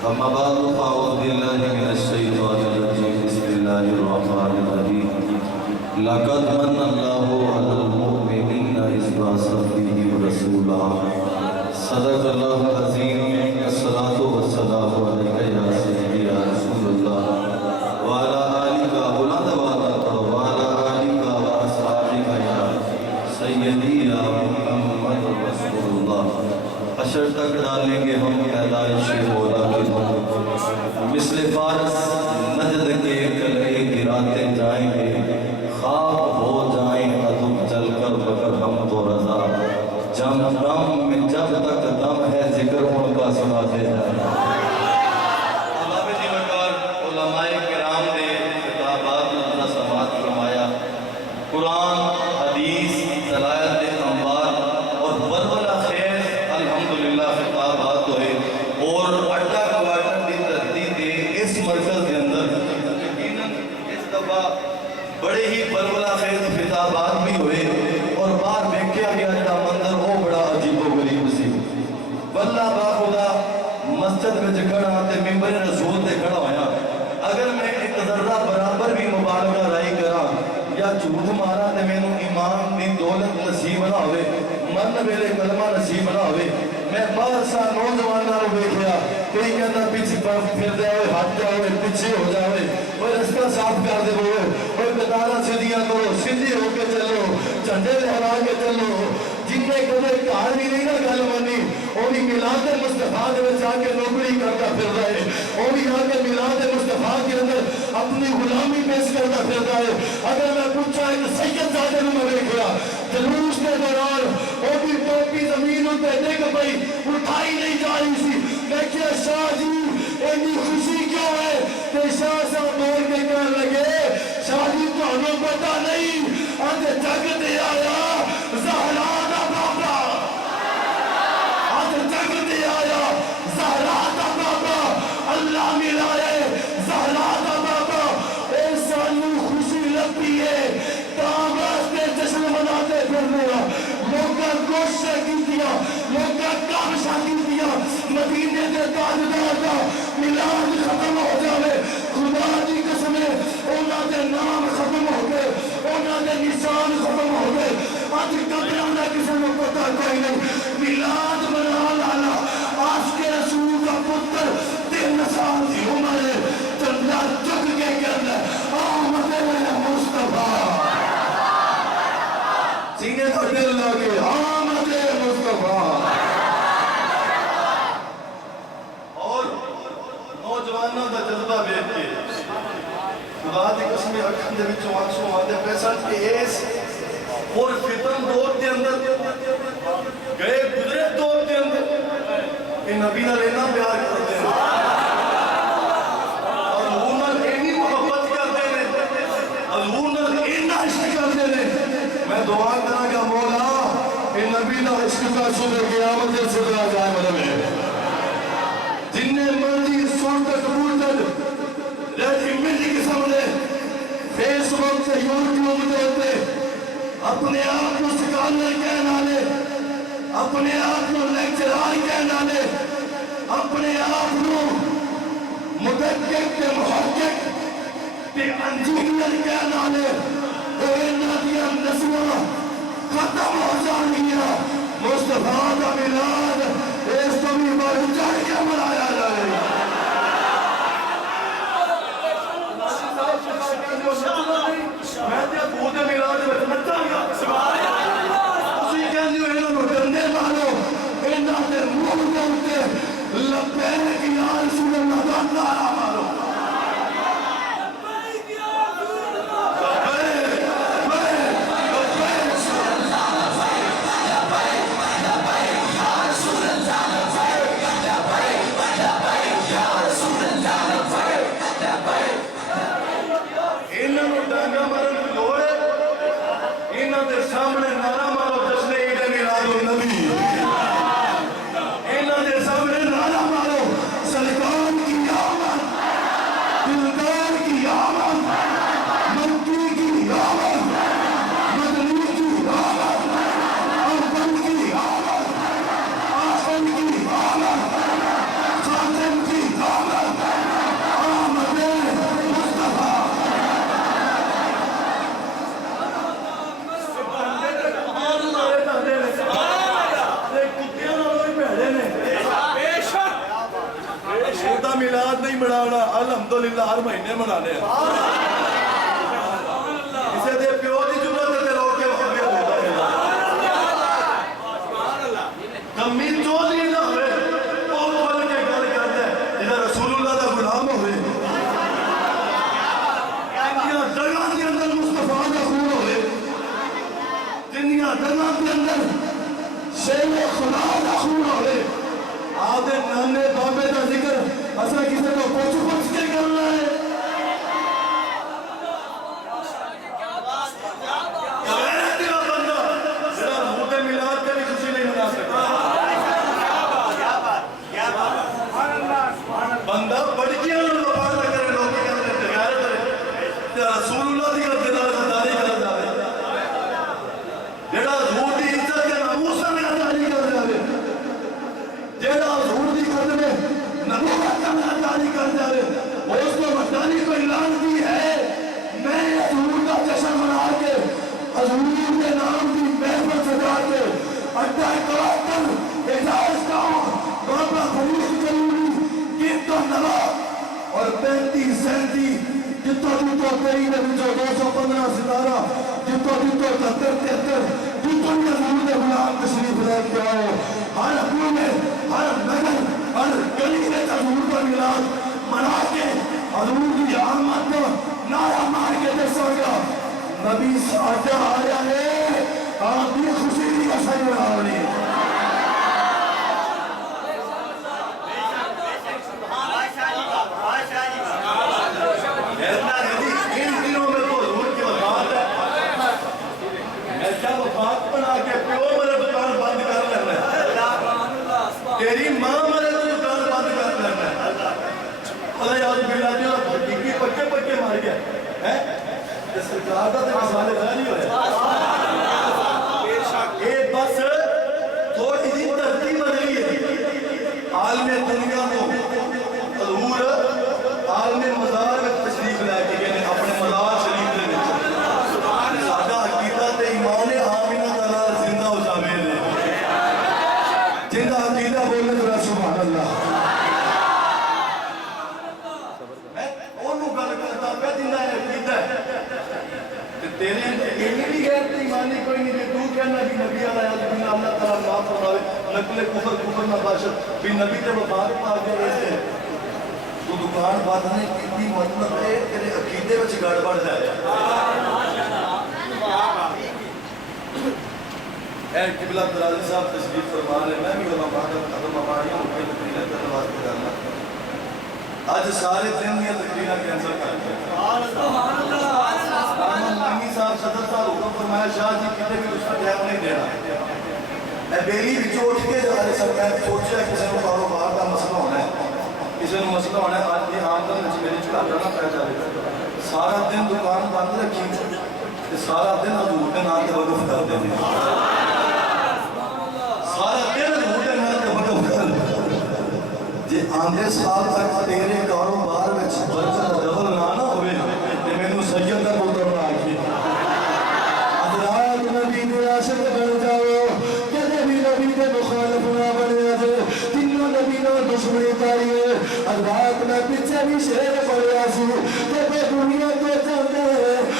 أما بعد فأعوذ بالله من الشيطان الرجيم بسم الله الرحمن الرحيم لقد من الله على المؤمنين إذ بعث فيهم رسولا صدق الله العظيم الصلاة والسلام عليك يا سيدي يا رسول الله وعلى آلك وعلى آلك وأصحابك يا سيدي يا محمد رسول الله حشر تک ڈالیں گے ہم پیدائش مولا کی مثل فارس نجد کے کلے گراتے جائیں گے خواب ہو جائیں عدم جل کر مگر ہم تو رضا جب تک دم ہے ذکر ان کا سناتے جائیں علماء کرام نے کتابات اللہ سماعت فرمایا قرآن حدیث دلائل انبار اور بربلا خیز الحمدللہ خطابات ہوئے اور اٹھا کوارٹر دی ترتیب دے اس مرکز کے اندر یقیناً اس دفعہ بڑے ہی بربلا خیز خطابات بھی ہوئے اور بار دیکھا گیا جڑا منظر وہ بڑا عجیب و غریب سی واللہ باخدا مسجد میں کھڑا تے ممبر رسول تے کھڑا ہویا اگر میں ایک ذرہ برابر بھی مبالغہ رائی کرا یا جھوٹ مارا تے میں ایمان دی دولت نصیب نہ ہوئے من ویلے کلمہ نصیب نہ ہوئے میں بہت سا نوجوانہ رو بیٹھیا کئی کہنا پیچھے پھر دے ہوئے ہاتھ جا ہوئے پیچھے ہو جاوے کوئی رستہ صاف کر دے ہوئے کوئی قطارہ سیدھیاں کرو سیدھی ہو کے چلو جھنڈے لہرا کے چلو جن نے کبھی کہا بھی نہیں نہ گل منی وہ بھی میلاد مصطفیٰ دے وچ آ کے نوکری کرتا پھر رہا ہے وہ بھی آ کے میلاد مصطفیٰ کے اندر اپنی غلامی پیش کرتا پھر رہا ہے اگر میں پوچھا ایک سید زادے نے میں دیکھا جلوس کے دوران وہ بھی ٹوپی زمین تے ڈگ پئی اٹھائی نہیں جا رہی سی میں کیا شاہ جی اتنی خوشی کیوں ہے کہ شاہ صاحب بول کے کہنے لگے شاہ جی تمہیں پتہ نہیں آج جگ دے آیا زہرا دا بابا آج جگ دے آیا زہرا دا بابا اللہ ملائے زہرا دا بابا اے سانو خوشی لگتی ہے تام راستے جشن مناتے پھرنے لوگاں کوشش کی دیا لوگاں کامشہ کی دیا مدینے کے تاجدار کا میلاد ختم ہو جاوے خدا دی قسمیں انہاں دے نام ختم ہو گئے انہاں دے نشان ختم ہو گئے آج قبروں نے کسی نے پتہ کوئی نہیں میلاد منا لالا عاشق رسول کا پتر 3 سال کی عمر ہے چندہ چک کے کہنا آمد مصطفیٰ سینے کو دل لگے آمد مصطفیٰ اور نوجوانوں کا جذبہ بیٹھ کے خدا دی قسم اکھن دے وچوں آنسو آندے پیسہ کہ اس اور فتن دور دے اندر گئے گزرے دور دے اندر کہ نبی نہ لینا پیار کرتے ہیں اور حضور نال اینی محبت کرتے ہیں حضور نال اینا عشق کرتے ہیں میں دعا کرا کہ مولا اے نبی نہ عشق کا صبح قیامت سے صدرہ جائے مدد ہے جن نے مرضی سنت قبول کر لیکن میری قسم نے فیس بک سے یوٹیوب دیتے اپنے آپ کو سکالر کہنا لے اپنے آپ کو لیکچرار کہنا لے اپنے آپ کو مدقق کے محقق کے انجینئر کہنا لے نادیاں نسلہ ختم ہو جانگیا مصطفیٰ کا میلاد اس تو بھی بڑھ چڑھ کے منایا جائے میں تے خود میلاد وچ نچاں گا تسی کہندے ہو انہاں نوں ڈرنے مارو انہاں دے منہ دے اوتے لبیک یا رسول اللہ دا نعرہ مارو رسول میلاد نہیں منانا الحمدللہ ہر مہینے منانے ہیں اسے دے پیو دی جملہ تے رو کے ہوگیا کمی چوری نہ ہوئے بہت بڑھ کے گل کرتا ہے جنہاں رسول اللہ دا غلام ہوئے جنہاں جگہ کے اندر مصطفیٰ دا خون ہوئے جنہاں جگہ کے اندر شیر خدا دا خون ہوئے آدھے نانے بابے دا ذکر اسا کسے کو پوچھ کے کرنا ہے بندہ بڑھ گیا انہوں نے بات نہ کرے لوگ کے اندر تغیر کرے رسول اللہ دی کا داری کر جاوے جیڑا حضور دی عزت کے ناموس میں داری کر جاوے جیڑا حضور دی قدر میں نبوت کا داری کر جاوے اس کو مدانی کو اعلان کی ہے میں حضور کا جشن منا کے حضور کے نام کی محفل سجا کے اڈا کلاکر اعزاز کا بابا خلیل کریمی کیتو نوا اور 35 سینٹی جتو جتو تیری نبی جو 215 ستارہ جتو جتو 73 جتو یہ حضور دے غلام تشریف لے کے آئے ہر حکوم میں ہر نگر ہر گلی میں حضور کا میلاد منا کے حضور کی آمد کو نعرہ مار کے دسو گا نبی ساٹھا آیا ہے آپ کی خوشی بھی اثر بناؤنی تیری ماں مرے تو دکان بند کر لینا ہے اللہ یاد بلا دیا حقیقی پکے مار گیا ہے سرکار دا تے مسالے دا نہیں ہویا ایک بس تھوڑی سی ترتیب بدلی ہے عالم دنیا کو حضور عالم مزار میں تشریف لے کے گئے اپنے مزار شریف دے وچ ساڈا عقیدہ تے ایمان آمینہ دا نال زندہ ہو جاوے جنہا عقیدہ بولنے تو سبحان اللہ میں انہوں گل کرتا پہ جنہا عقیدہ ہے تیرے انہی بھی غیر تے ایمانی کوئی نہیں تو کہنا بھی نبی علیہ اللہ تعالیٰ معاف فرماوے نقل کفر نہ باشد بھی نبی تے وفات پا کے ایسے تو دکان باندھنے کی مطلب ہے تیرے عقیدے وچ گڑبڑ ہے اے قبلہ درازی صاحب تشریف فرما رہے میں بھی علماء کا قدم ہماری ہوں کہ تقریریں کرنے واسطے کرنا آج سارے دن یہ تقریریں کینسل کر دیا مانگی صاحب صدر صاحب حکم فرمایا شاہ جی کتے بھی اس کا ٹائم نہیں دینا اے بیلی بھی اٹھ کے جا رہے سب میں سوچیا کسی کو کاروبار کا مسئلہ ہونا ہے کسی کو مسئلہ ہونا ہے آج کی آمدن میں میری چلا کرنا پہ جا رہے سارا دن دکان بند رکھی سارا دن حضور کے نام کے وقف کر دیں سارا دن حضور کے نام کے وقف کر دیں جی آندھے سال تک تیرے کاروبار میں برکت ڈبل نہ ہوئے تو میں نے سید کا پتر بنا کے حضرات نبی دے عاشق بن جاؤ کہ نبی دے مخالف نہ بنے جے تینوں نبی نہ دشمنی تاریے حضرات میں پیچھے بھی شیر پڑیا سی کہ بے دنیا کو جاندے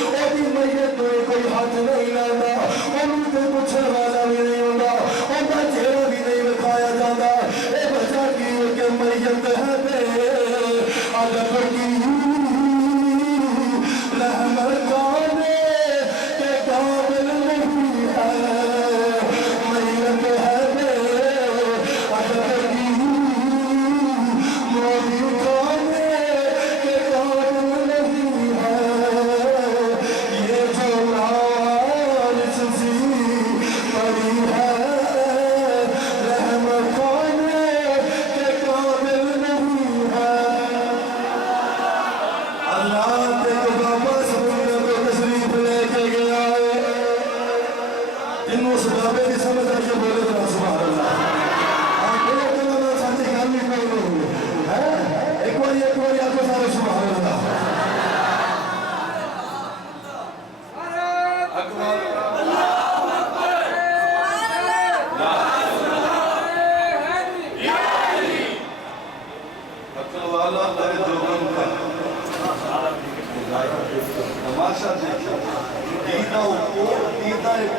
او دی میت تو کوئی ہاتھ نہیں لانا انہوں تے پوچھنے والا بھی نہیں ہوگا ان کا چہرہ بھی نہیں دکھایا جاتا اے بچہ کی کہ میت ہے دے ادب کی رحمت کانے کے قابل نہیں ہے میت ہے دے ادب کی مولی کانے کے قابل نہیں ہے یہ جو لا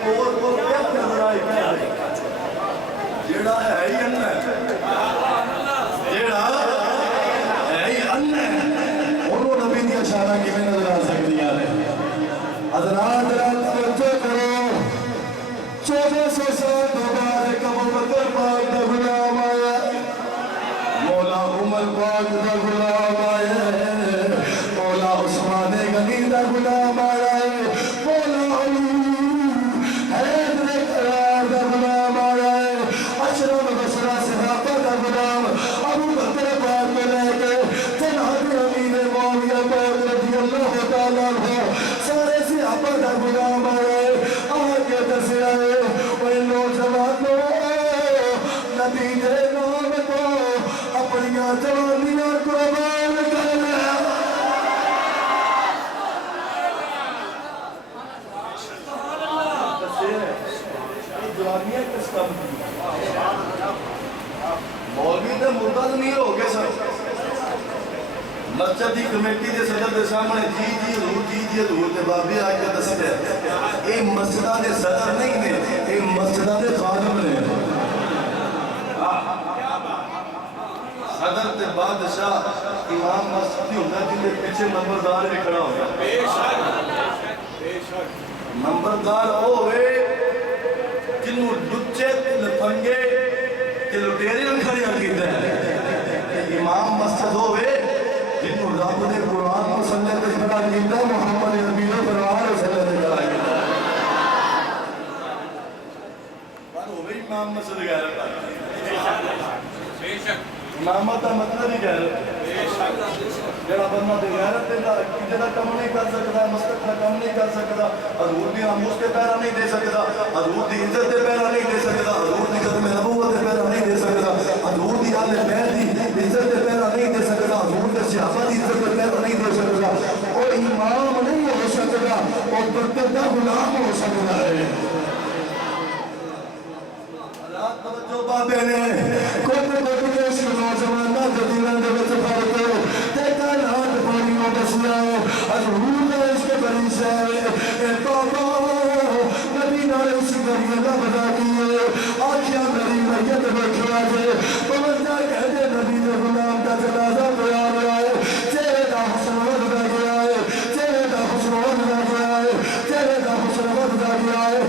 کور کو کیا نظر آئی جیڑا ہے ہی انہ جیڑا ہے ہی انہ انہوں نبی دیا اشارہ کی میں نظر آ سکتی ہے حضرات توجہ کرو 1400 سال دوبارے ابو بکر پاک دا غلام آیا مولا عمر پاک دا غلام آیا مولا عثمان غنی دا غلام آیا مولا حیدر قرار دا غلام آیا اشرف بشرا صحابہ دا غلام ابو بکر پاک میں لے کے جناب امیر معاویہ پاک رضی اللہ تعالیٰ عنہ سارے صحابہ دا غلام آیا آگے دسے آئے وہ نوجوانوں نبی دے نام کو اپنیاں جوانیاں قربان کر لیا جوانیاں کس کام کی مولوی دے مردہ نہیں ہو گئے سر مسجد دی کمیٹی دے صدر دے سامنے جی حضور دے بابی آج کا دس دے اے مسجدہ دے صدر نہیں دے اے مسجدہ دے خادم نے صدر تے بادشاہ امام مسجدی ہوتا ہے جن کے پیچھے نمبردار بھی کھڑا ہوتا ہے نمبردار ہوئے جنہوں لچے لفنگے کہ لٹیرے ہم کھڑی عقیدہ ہے امام مسجد ہوئے جنہوں رب نے قرآن کو سننے کے کھڑا عقیدہ محمد عربی و فرار سننے کے کھڑا عقیدہ بات ہوئے امام مسجد غیرت امامت کا مطلب ہی غیرت جڑا بندہ بے غیرت دیتا عقیدے کا کم نہیں کر سکتا مسلک کا کم نہیں کر سکتا حضور دی ناموس کے پیرا نہیں دے سکتا حضور دی عزت کے پیرا نہیں دے سکتا حضور دی ختم نبوت کے پیرا نہیں دے سکتا حضور دی آل بیت دی عزت کے پیرا نہیں دے سکتا حضور دی صحابہ دی عزت کے پیرا نہیں دے سکتا وہ امام نہیں ہو سکتا وہ برکت کا غلام ہو سکتا ہے اللہ توجہ بابے نے کوئی دیش نوجوانہ جدیدان دے بچے پڑھتے دیکھا لات پانی میں دسیا حضور نے اس کے بریش ہے اے بابا نبی نارے اس گریہ کا بدا کیے آکھیا میری میت بیٹھا جے پوچھا کہتے نبی نے غلام کا جنازہ تیار آئے چہرے کا حسن ودھا گیا ہے چہرے کا حسن ودھا گیا ہے چہرے کا حسن ودھا گیا ہے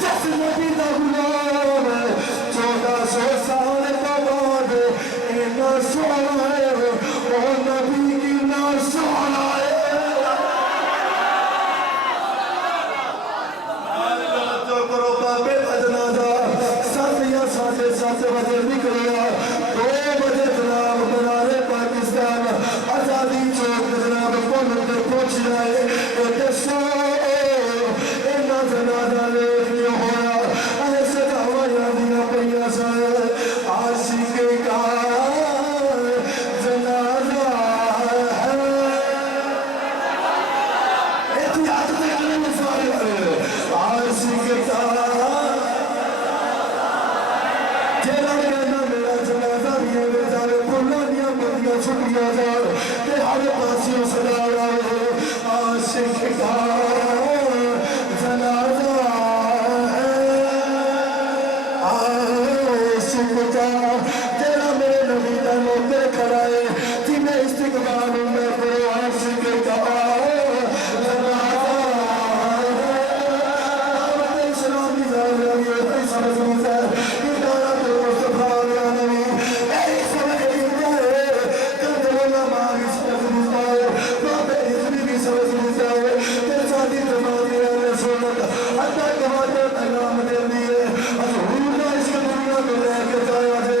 جس نبی کا غلام ہے 1400 سال کا بعد اینا سونا ہے وہ نبی کی نا سونا ہے جو کرو بابے جنازہ 7 یا 7:30 بجے نکلیا 2 بجے جناب منارے پاکستان آزادی چوک جناب پہنچ پہنچ جائے دسو اینا جنازہ لے کیوں ہویا ایسے دعویٰ یادیاں پہیا سائے عاشق کا جنازہ ہے احتیاط سے کرنے میں سارے عاشق کا جینا کہنا میرا جنازہ بھی ہے بیچارے پرانیاں بندیاں چھٹیاں جان کہ ہر پاسیوں صدا رہے عاشق کا جنازہ جینا میرے نبی کا موقع کھڑائے جنہیں استقبال میں کرو عاشق کا دعوت اسلامی ظاہر سمجھ لیتا ہے ادارت مصطفیٰ علیہ نبی ایک سمجھ لیتا ہے قدر علماء اس تقریبا ہے بابے اتنی بھی سمجھ لیتا ہے کہ ساتھی زمانی ہے سنت حتیٰ کہ واجہ تنام دے لیے حضور نے اس کے دنیا کو لے کے جایا ہے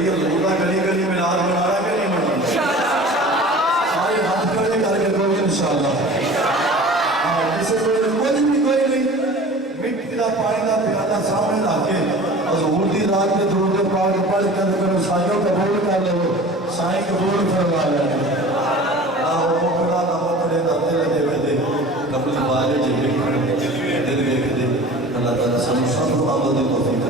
بھائی حضور کا گلی گلی ملاد بنا رہا ہے کہ نہیں بنا سارے ہاتھ کھڑے کر کے دو انشاءاللہ جسے کوئی نہیں مٹی کا پانی کا پیالہ سامنے لا کے حضور دی رات کے درود پاک پڑھ کر کرو سائیوں قبول کر لو سائیں قبول فرما لیں وہ بڑا نمو بڑے دردے لگے ہوئے تھے رب العالمین